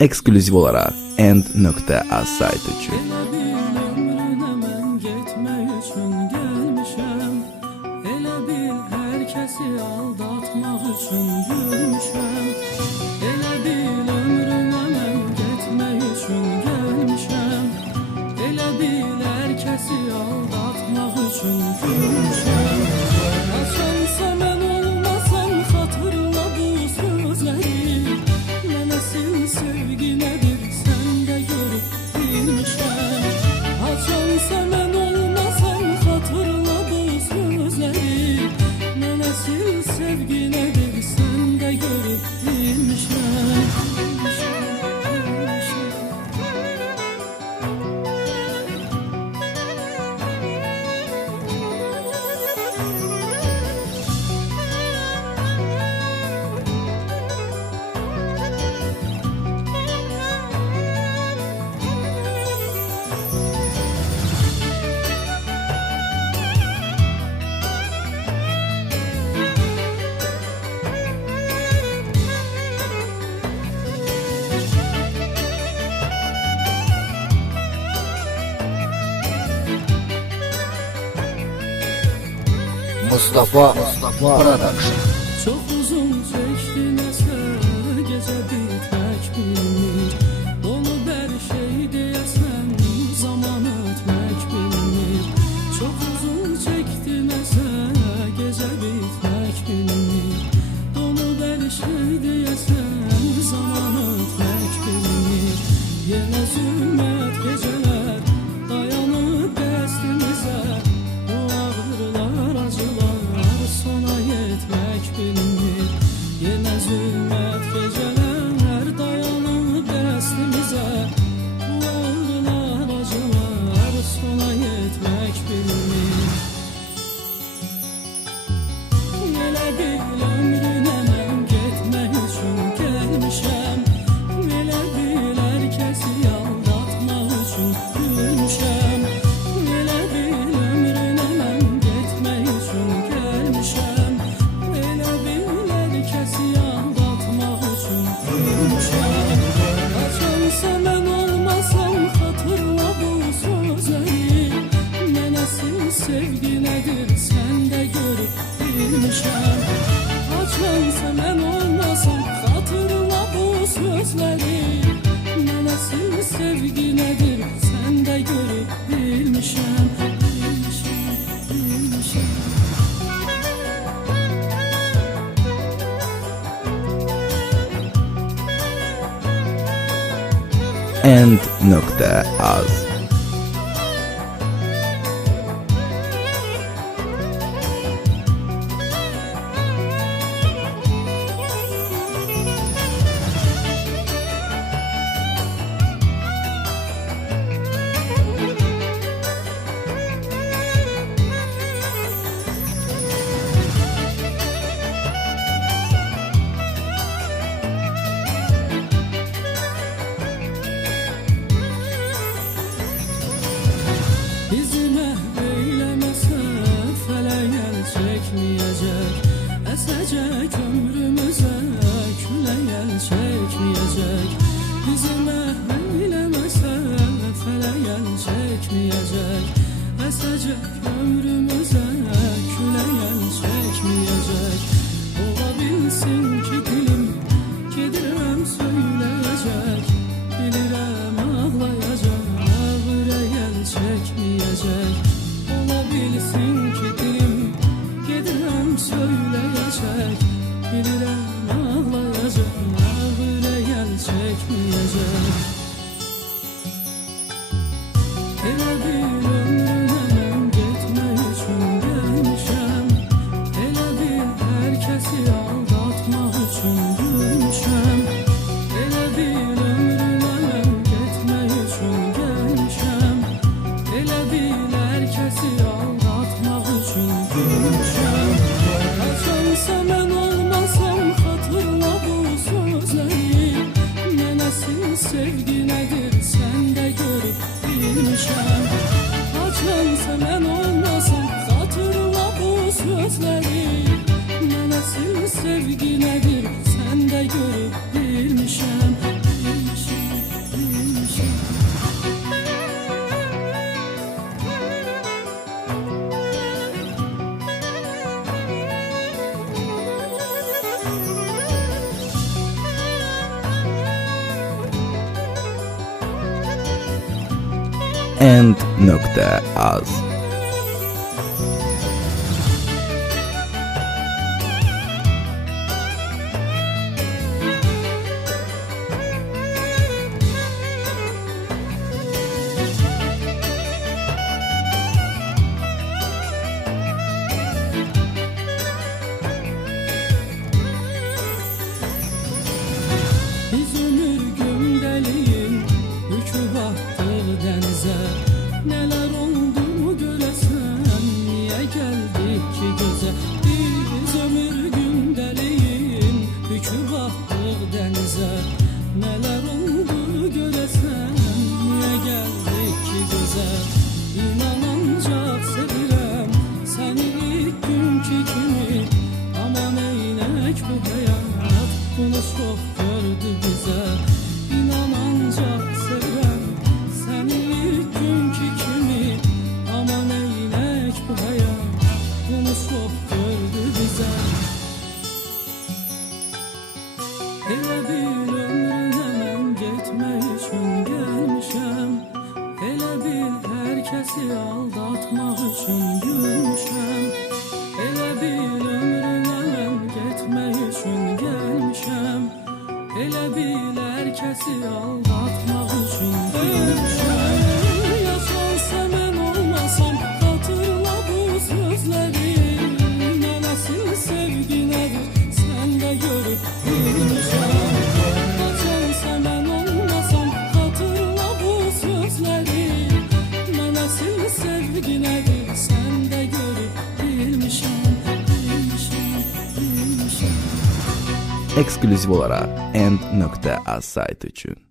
ekskluziv olaraq End.az saytı üçün. Aldatmaq üçün gülmüşəm. Elə bil ömrümə mən getmək üçün gəlmişəm. Elə bil hər kəsi aldatmaq üçün gülmüşəm. Açansa mən olmasam xatırla bu sözləri. Mənə sil sevgi nədir sən də görüb bilmişəm. Açansa mən olmasam xatırla bu sözləri. Mənə sil sevgi nədir sən də görüb bilmişəm. Mustafa Production. Çox uzun çəkdi nəsə gecə bitmək bilmir. Onu bər şey deyəsən zaman ötmək bilmir. Çox uzun çəkdi nəsə gecə bitmək bilmir. Onu bər şey deyəsən zaman ötmək bilmir. Yenə zülmət gecələr dayanıb dəstimizə. Bu ağrılar acılar sona yetmək bilmir. Yenə zülmət gecələr dayanıb dəstimizə. Bu ağrılar acılar sona yetmək bilmir. Elə bil ömrünə mən getmək üçün gəlmişəm. Elə bil hər kəsi aldatmaq üçün gülmüşəm. Elə bil ömrünə mən getmək üçün gəlmişəm. Elə bil hər kəsi aldatmaq üçün gülmüşəm. Açansa mən olmasam xatırla bu sözləri. Mənə sil sevgi nədir sən də görüb bilmişəm. Açansa mən olmasam xatırla bu sözləri. Mənə sil sevgi nədir sən də görüb bilmişəm. End.az Bizi məhv eyləməsə fələk əl çəkməyəcək. Əsəcək ömrümüzə külək əl çəkməyəcək. Bizi məhv eyləməsə fələk əl çəkməyəcək. Əsəcək ömrümüzə külək əl çəkməyəcək. Ola bilsin ki dilim gedirəm söyləyəcək. Bilirəm ağlayacaq, ürək əl çəkməyəcək. Ola bilsin ki dilim gedirəm söyləyəcək. Bilirəm ağlayacaq, ürək əl çəkməyəcək. Elə bil ömrünə mən getmək üçün gəlmişəm. Elə bil hər kəsi aldatmaq üçün gülmüşəm. Elə bil ömrünə mən getmək üçün gəlmişəm. Elə bil hər kəsi aldatmaq üçün gülmüşəm. Açansa mən olmasam xatırla bu sözləri. Mənə sil sevgi nədir sən də görüb bilmişəm. Açansa mən olmasam xatırla bu sözləri. Mənə sil sevgi nədir sən də görüb bilmişəm. end.az. Biz ömür gündəliyin yükü batdıq dənizə. Nələr oldu mu görəsən, niyə gəldik ki gözə? Biz ömür gündəliyin yükü batdıq dənizə. Nələr oldu görəsən, niyə gəldik ki gözə? İnan ancaq sevirəm səni ilk günkü kimi. Amma neynək bu həyat, bunu çox gördü bizə. İnan ancaq sevirəm səni ilk günkü kimi. Amma neynək bu həyat, bunu çox gördü bizə. Elə bil ömrünə mən getmək üçün gəlmişəm. Elə bil hər kəsi aldatmaq üçün gülmüşəm. Elə bil ömrünə mən getmək üçün gəlmişəm. Elə bil hər kəsi aldatmaq üçün gülmüşəm. Yaşansa mən olmasam, xatırla bu sözləri. Mənə sil sevgi nədir, sən də görüb bilmişəm. Yaşansa mən olmasam, xatırla bu sözləri. Mənə sil sevgi nədir, sən də görüb bilmişəm. Ekskluziv olarak end.az saytı için.